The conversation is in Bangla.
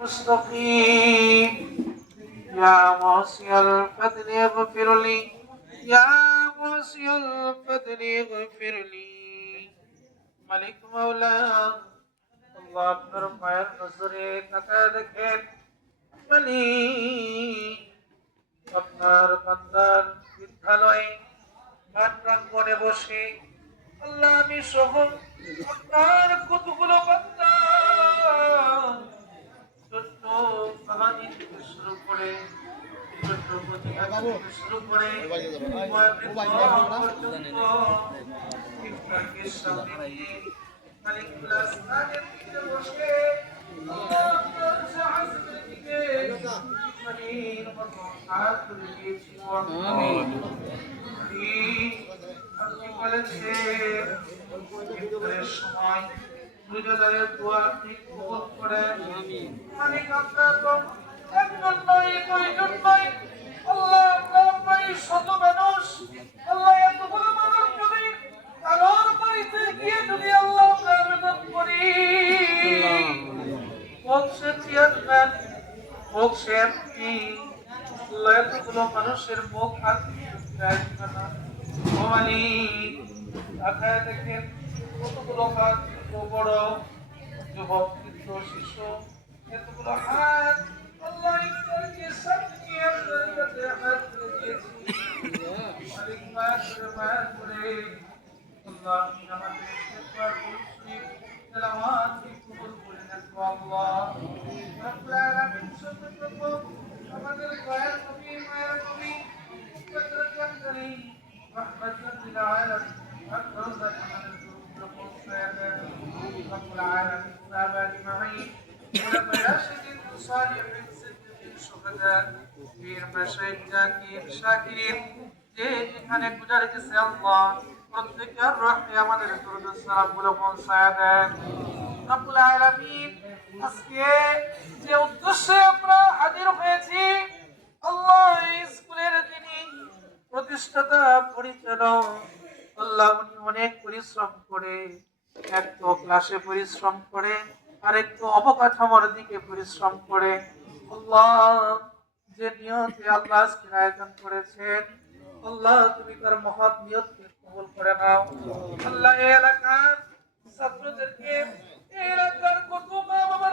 مستقيم يا موسع الفضل اغفر لي يا موسع الفضل اغفر لي মালিক মাওলা আল্লাহ আপনার মায়ের নজরে তাকায় দেখেন মালিক আপনার বান্দার বিদ্যালয়ে মাঠ প্রাঙ্গণে বসে আল্লাহ আমি সহ আপনার কতগুলো বান্দা ছোট্ট কাহানি থেকে শুরু করে ছোট্ট প্রতিভা থেকে শুরু করে পর্যন্ত ইফতারকে সামনে নিয়ে মালিক ক্লাস আগের দিকে বসে আল্লাহ আপনার সাহায্যের দিকে মালিক মতো হাত তুলে দিয়েছি আপনি বলেছেন ইফতারের সময় রোজাদারের দোয়া আপনি কবুল করেন মালিক আপনার তো একজন নয় দুইজন নয় আল্লাহ নয় শত মানুষ আল্লাহ এতগুলো মানুষ যদি কারোর বাড়িতে গিয়ে যদি আল্লাহ আবেদন করি বক্সে চেয়ারম্যান বক্সে এমপি আল্লাহ এতগুলো মানুষের মুখ হাত দেখবে না ও মালিক তাকায় দেখেন কতগুলো হাত বড় যুবক বৃদ্ধ শিশু এতগুলো হাত আল্লাহ ইফতারকে সাজিয়ে আপনার কাছে হাত দিয়েছি মালিক মায়া করে আল্লাহ আমাদের ইফতার করছি তেলাওয়াত কবুল করে নেন আল্লাহ রব্বুল আলামিন সর্বপ্রথম আমাদের দয়ার নবী মায়ের নবী হযরত করিম রাহমাতুল লিল আলামিন আকরাম আমাদের رب العالمين وآباء أجمعين ولما ياشدين صالحين صديقين شهداء بير مشايخ জাকির শাকিরিন যে যেখানে গুজার গেছে আল্লাহ প্রত্যেকের রহে আমাদের দরুদ সালাম গুলো পৌঁছায় দেন রব্বুল আলামিন আজকে যে উদ্দেশ্যে আমরা হাজির হয়েছি আল্লাহ স্কুলের যিনি প্রতিষ্ঠাতা পরিচালক আল্লাহ উনি অনেক পরিশ্রম করে একটু ক্লাসে পরিশ্রম করে আর একটু অবকাঠামোর দিকে পরিশ্রম করে আল্লাহ যে নিয়তে আল্লাহ আজকে আয়োজন করেছেন আল্লাহ তুমি তার মহৎ নিয়তকে কবুল করে নাও আল্লাহ এই এলাকার ছাত্রদেরকে এই এলাকার কত মা বাবার